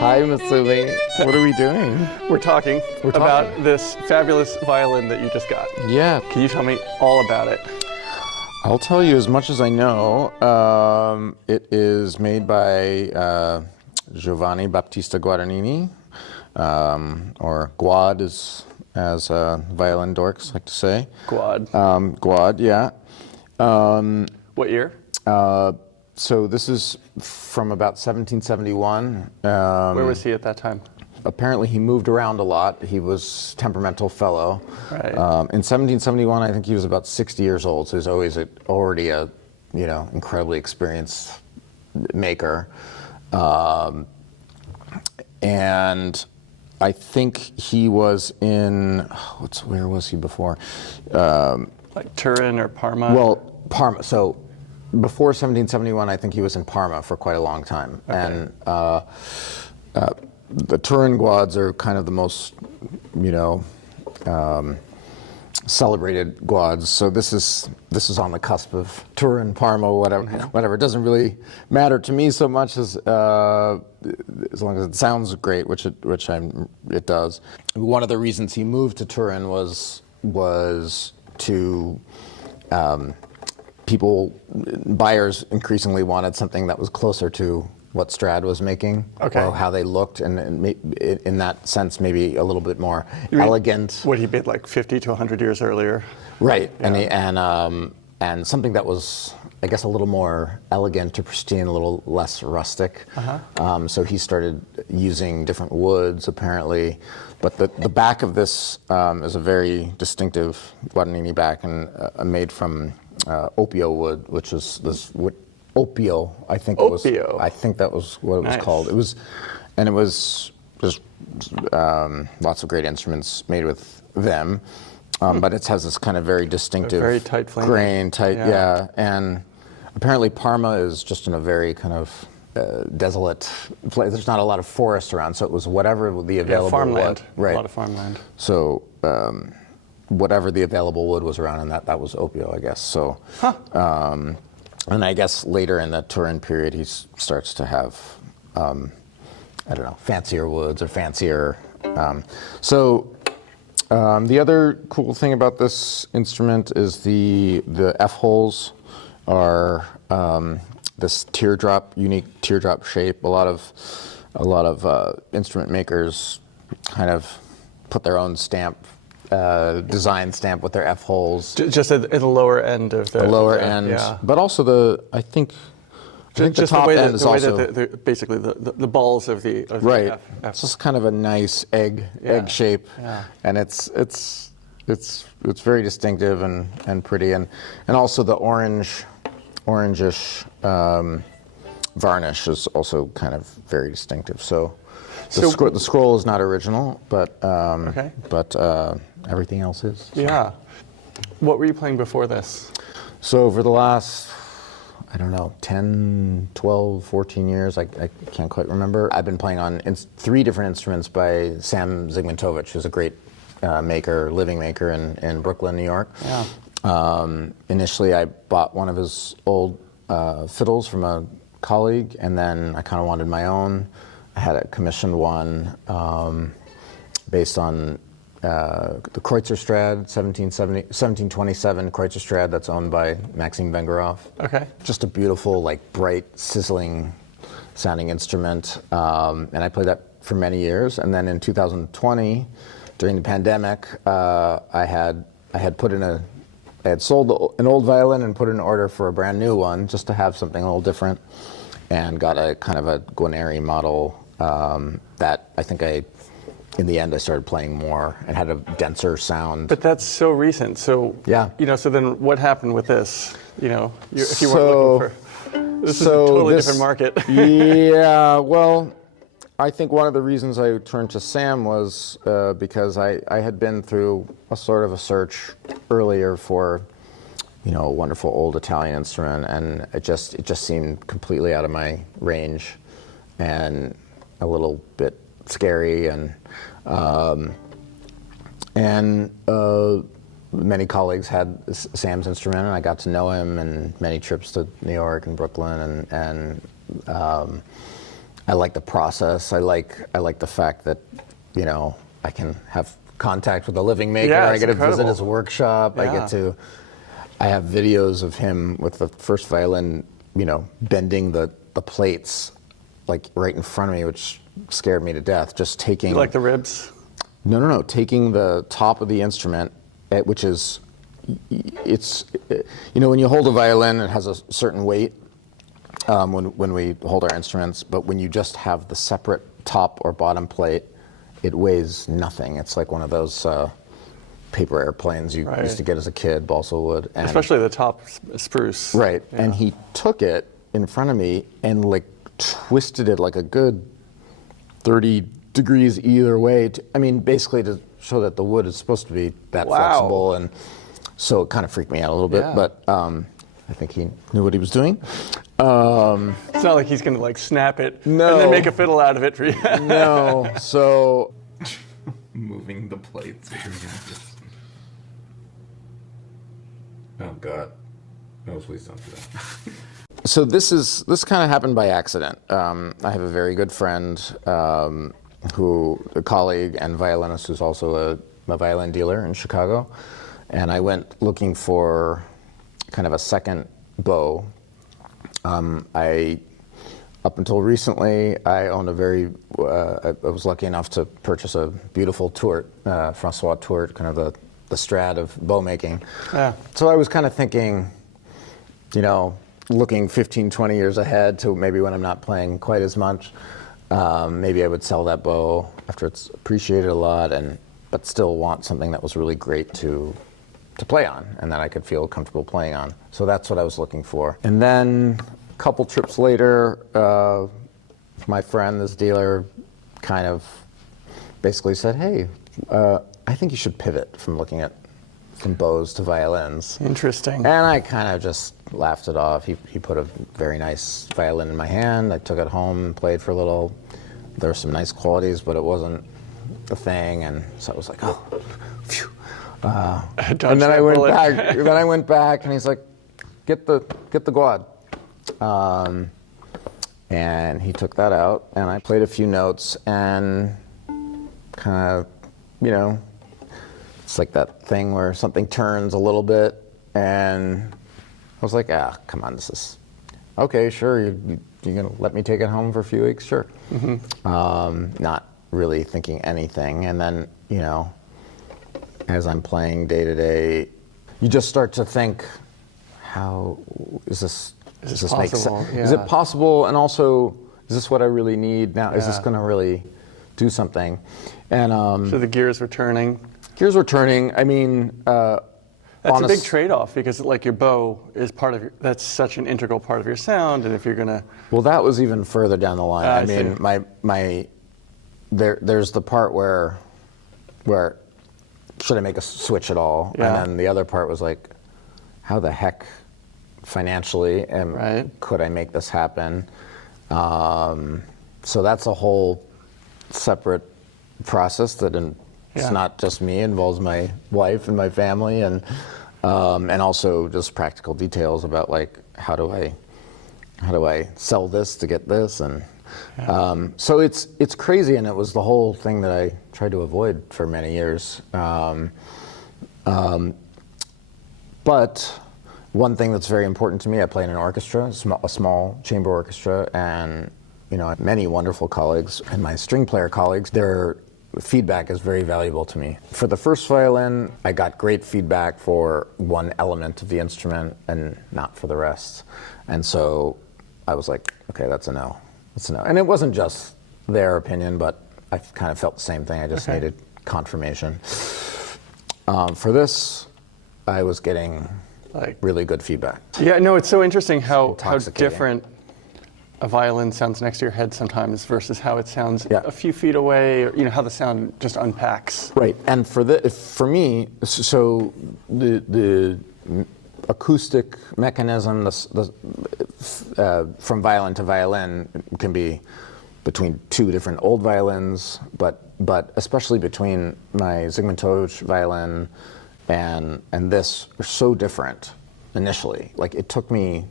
Hi, Masumi. What are we doing? We're talking about this fabulous violin that you just got. Yeah. Can you tell me all about it? I'll tell you as much as I know. It is made by Giovanni Battista Guadagnini, or Guad, as violin dorks like to say. Guad. Guad, yeah. What year? So this is from about 1771. Where was he at that time? Apparently he moved around a lot. He was temperamental fellow. Right. In 1771, I think he was about 60 years old, so he's already a, incredibly experienced maker. And I think he was in, where was he before? Like Turin or Parma? Well, Parma. So before 1771, I think he was in Parma for quite a long time. Okay. And the Turin Guads are kind of the most, celebrated Guads. So this is on the cusp of Turin, Parma, whatever. Mm-hmm. Whatever. It doesn't really matter to me so much as long as it sounds great, which it does. One of the reasons he moved to Turin was to buyers increasingly wanted something that was closer to what Strad was making, okay, or how they looked, and in that sense, maybe a little bit more elegant. What he made like 50 to 100 years earlier. Right, Yeah. And something that was, I guess, a little more elegant or pristine, a little less rustic. Uh-huh. So he started using different woods, apparently. But the back of this is a very distinctive Guadagnini back, and made from opio wood, which is this wood. Opio, I think it was. Opio. I think that was what it was Nice. called. It was just lots of great instruments made with them, but it has this kind of very distinctive, very tight flame. grain, yeah. And apparently Parma is just in a very kind of desolate place. There's not a lot of forest around, so it was whatever the available farmland. wood. Right. A lot of farmland. So whatever the available wood was around, and that was opio, I guess. So. Huh. And I guess later in the Turin period, he starts to have, fancier woods or fancier. The other cool thing about this instrument is the F holes are this unique teardrop shape. A lot of instrument makers kind of put their own design stamp with their F holes. Just at the lower end of the lower end, yeah. But also I think the top end is also basically the balls of the right. F. It's just kind of a nice egg shape, yeah. And it's very distinctive and pretty, and also the orangish varnish is also kind of very distinctive. So the scroll is not original, but okay. But everything else is. So. Yeah. What were you playing before this? So over the last, 10, 12, 14 years, I can't quite remember. I've been playing on 3 different instruments by Sam Zygmuntowicz, who's a great living maker in Brooklyn, New York. Yeah. Initially, I bought one of his old fiddles from a colleague, and then I kind of wanted my own. I had commissioned one based on the Kreutzer Strad, 1727 Kreutzer Strad, that's owned by Maxim Vengerov. Okay. Just a beautiful, bright, sizzling sounding instrument. And I played that for many years. And then in 2020, during the pandemic, I had sold an old violin and put in an order for a brand new one, just to have something a little different, and got a kind of a Guarneri model that I think in the end, I started playing more and had a denser sound. But that's so recent. So yeah. So then what happened with this? If you weren't looking for, this is a totally different market. Yeah. Well, I think one of the reasons I turned to Sam was because I had been through a sort of a search earlier for, a wonderful old Italian instrument, and it just seemed completely out of my range, and a little bit scary, and many colleagues had Sam's instrument, and I got to know him, and many trips to New York and Brooklyn, and I like the process. I like the fact that, you know, I can have contact with a living maker. Yeah, I get to incredible. visit his workshop. Yeah. I have videos of him with the first violin, you know, bending the plates like right in front of me, which scared me to death. Just taking. You like the ribs? No. Taking the top of the instrument, which is, it's, you know, when you hold a violin, it has a certain weight when we hold our instruments, but when you just have the separate top or bottom plate, it weighs nothing. It's like one of those paper airplanes you used to get as a kid, balsa wood. And especially the top spruce. right, Yeah. and he took it in front of me and like twisted it like a good 30 degrees either way. I mean, basically to show that the wood is supposed to be that flexible, and so it kind of freaked me out a little bit, but I think he knew what he was doing. It's not like he's gonna like snap it and No. then make a fiddle out of it for you. No, so Moving the plates. Oh God. No, please don't do that. So this kind of happened by accident. I have a very good friend, a colleague and violinist who's also a violin dealer in Chicago, and I went looking for kind of a second bow. Up until recently, I owned I was lucky enough to purchase a beautiful Tourt, Francois Tourt, kind of the Strad of bow making. Yeah. So I was kind of thinking, you know, looking 15, 20 years ahead to maybe when I'm not playing quite as much, maybe I would sell that bow after it's appreciated a lot, but still want something that was really great to play on and that I could feel comfortable playing on. So that's what I was looking for. And then a couple trips later, my friend, this dealer, kind of basically said, hey, I think you should pivot from bows to violins. Interesting. And I kind of just laughed it off. He put a very nice violin in my hand. I took it home and played for a little. There were some nice qualities, but it wasn't a thing. And so I was like, oh, phew. And then I went back. Then I went back, and he's like, get the Guad. And he took that out, and I played a few notes, and kind of, you know, it's like that thing where something turns a little bit, and I was like, come on, this is okay, sure, you're gonna let me take it home for a few weeks, sure. Not really thinking anything, and then, you know, as I'm playing day to day, you just start to think, how does this make sense? Yeah. Is it possible? And also, is this what I really need now? Is this gonna really do something? And so the gears were turning. Gears were turning. I mean, That's a big trade-off because, like, your bow is that's such an integral part of your sound, and if you're gonna. Well, that was even further down the line. I mean, see. there's the part where should I make a switch at all? Yeah. And then the other part was like, how the heck financially could I make this happen? So that's a whole separate process that it's not just me, it involves my wife and my family, and also just practical details about like how do I sell this to get this, and so it's crazy, and it was the whole thing that I tried to avoid for many years. But one thing that's very important to me, I play in an orchestra, a small chamber orchestra, and you know, I have many wonderful colleagues, and my string player colleagues, their feedback is very valuable to me. For the first violin, I got great feedback for one element of the instrument and not for the rest. And so I was like, okay, that's a no. That's a no. And it wasn't just their opinion, but I kind of felt the same thing. I just needed confirmation. For this, I was getting really good feedback. Yeah, no, it's so interesting how Intoxicating. different a violin sounds next to your head sometimes versus how it sounds Yeah. a few feet away, or, you know, how the sound just unpacks. Right, and for me, so the acoustic mechanism from violin to violin can be between two different old violins, but especially between my Zygmuntowicz violin and this are so different initially. Like, it took me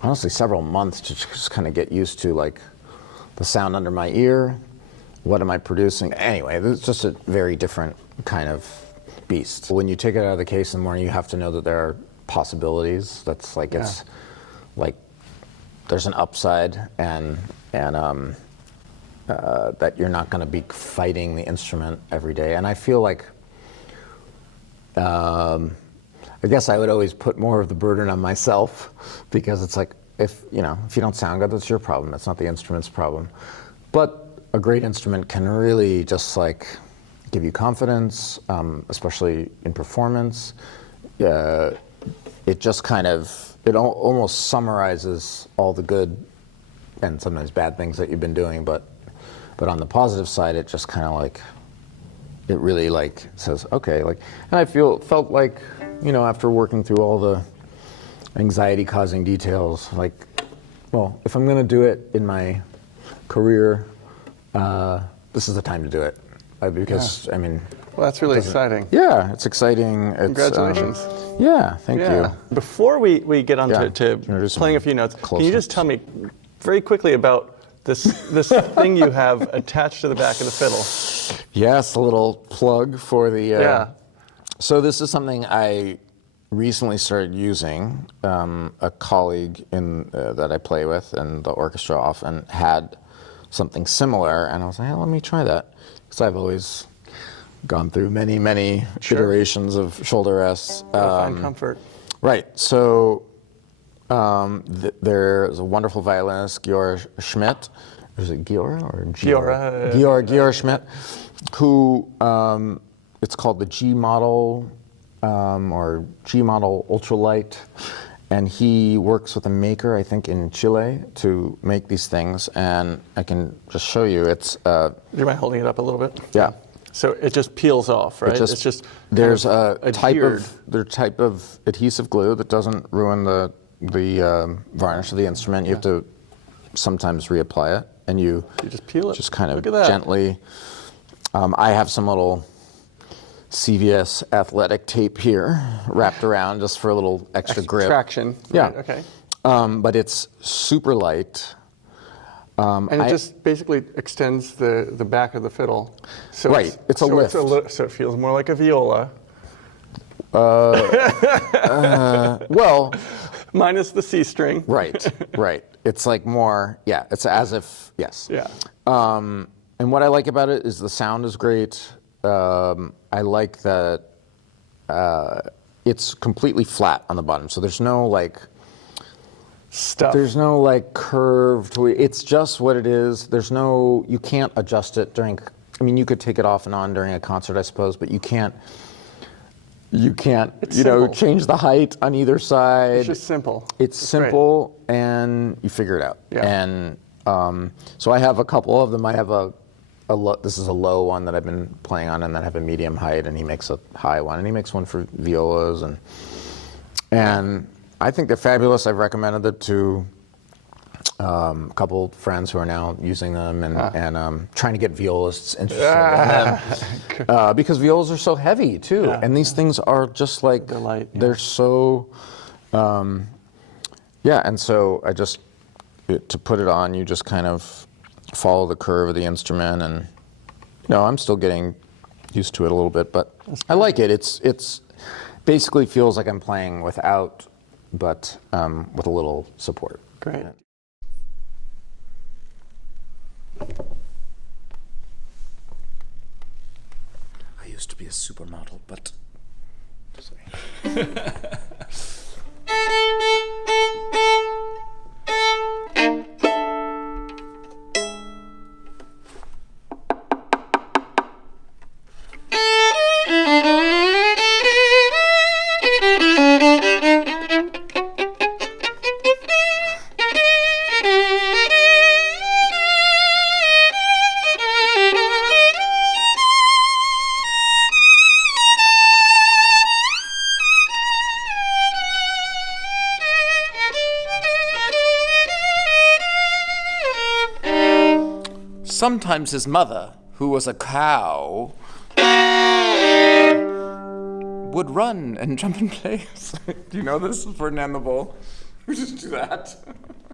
honestly several months to just kind of get used to like the sound under my ear? What am I producing? Anyway, it's just a very different kind of beast. When you take it out of the case in the morning, you have to know that there are possibilities. That's like, it's like there's an upside, and that you're not going to be fighting the instrument every day. And I feel like, I guess I would always put more of the burden on myself, because it's like, if you don't sound good, that's your problem. It's not the instrument's problem. But a great instrument can really just like give you confidence, especially in performance. It just kind of, it almost summarizes all the good and sometimes bad things that you've been doing, but on the positive side, it just kind of like, it really like says, okay, like, and I felt like, after working through all the anxiety-causing details, like, well, if I'm gonna do it in my career, this is the time to do it, because I mean. Well, that's really exciting. Yeah, it's exciting. Congratulations. Yeah, thank you. Before we get on to playing a few notes, can you just tell me very quickly about this thing you have attached to the back of the fiddle? Yes, a little plug for the. So this is something I recently started using. A colleague that I play with in the orchestra often had something similar, and I was like, let me try that, because I've always gone through many iterations of shoulder rests. Find comfort. Right. So there's a wonderful violinist, Georg Schmidt. Is it Georg or Georg Schmidt, who it's called the G model or G model ultralight. And he works with a maker, I think, in Chile to make these things. And I can just show you. It's. Do you mind holding it up a little bit? Yeah. So it just peels off, right? It's just there's a type of adhesive glue that doesn't ruin the varnish of the instrument. You have to sometimes reapply it, and you just peel it. Just kind of gently. I have some little CVS athletic tape here wrapped around just for a little extra grip. Traction. Yeah. Right, okay. But it's super light. And it just basically extends the back of the fiddle. So right. It's a lift. So it feels more like a viola. Well. Minus the C string. Right. It's like more, it's as if, yes. Yeah. And what I like about it is the sound is great. I like that it's completely flat on the bottom, so there's no like stuff. There's no like curve to it. It's just what it is. You can't adjust it during. I mean, you could take it off and on during a concert, I suppose, but you can't. Change the height on either side. It's just simple. It's simple, great. And you figure it out. Yeah. And so I have a couple of them. I have this is a low one that I've been playing on, and then I have a medium height, and he makes a high one, and he makes one for violas, and I think they're fabulous. I've recommended it to a couple friends who are now using them, and trying to get violists interested in them, because violas are so heavy too, and these things are just like they're light. They're so, and so I just to put it on, you just kind of follow the curve of the instrument, and I'm still getting used to it a little bit, but I like it. It's basically feels like I'm playing without, but with a little support. Great. I used to be a supermodel, but. Sometimes his mother, who was a cow, would run and jump in place. Do you know this, Ferdinand the Bull? We just do that.